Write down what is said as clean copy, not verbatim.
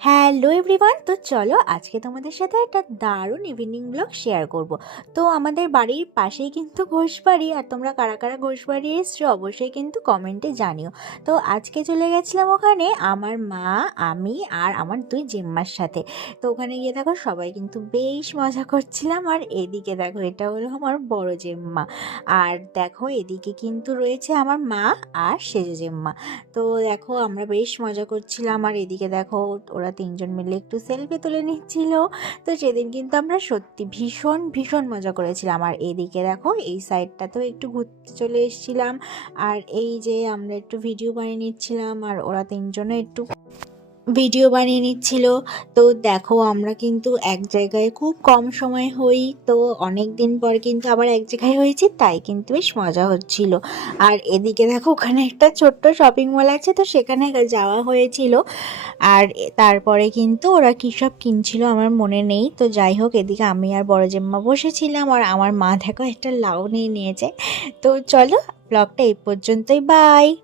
Hello everyone, তো চলো আজকে তোমাদের সাথে একটা দারুণ ইভিনিং ব্লগ শেয়ার করব। তো আমাদের বাড়ির পাশেই কিন্তু ঘোষবাড়ি, আর তোমরা কারা কারা ঘোষবাড়ি এসছো অবশ্যই কিন্তু কমেন্টে জানিও। তো আজকে চলে গেছিলাম ওখানে আমার মা, আমি আর আমার দুই জেম্মার সাথে। তো ওখানে গিয়ে দেখো সবাই কিন্তু বেশ মজা করছিলাম, আর এদিকে দেখো এটা হলো আমার বড় জেম্মা, আর দেখো এদিকে কিন্তু রয়েছে আমার মা আর সেজো জেম্মা। তো দেখো আমরা বেশ মজা করছিলাম, আর এদিকে দেখো ওরা তিনজন মিলে একটু সেলফি তুলে নিচ্ছিল। তো সেদিন কিন্তু আমরা সত্যি ভীষণ ভীষণ মজা করেছিলাম। আর এদিকে দেখো এই সাইডটাতেও একটু ঘুরতে চলে এসেছিলাম, আর এই যে আমরা একটু ভিডিও বানিয়ে নিচ্ছিলাম, আর ওরা তিনজনে একটু ভিডিও বানিয়ে নিচ্ছিল। তো দেখো আমরা কিন্তু এক জায়গায় খুব কম সময় হই, তো অনেক দিন পর কিন্তু আবার এক জায়গায় হয়েছি, তাই কিন্তু বেশ মজা হচ্ছিল। আর এদিকে দেখো ওখানে একটা ছোট্ট শপিং মল আছে, তো সেখানে যাওয়া হয়েছিল। আর তারপরে কিন্তু ওরা কী সব কিনছিল আমার মনে নেই। তো যাই হোক, এদিকে আমি আর বড় জেম্মা বসেছিলাম, আর আমার মা দেখো একটা লাউ নিয়ে নিয়েছে। তো চলো ব্লগটা এই পর্যন্তই, বাই।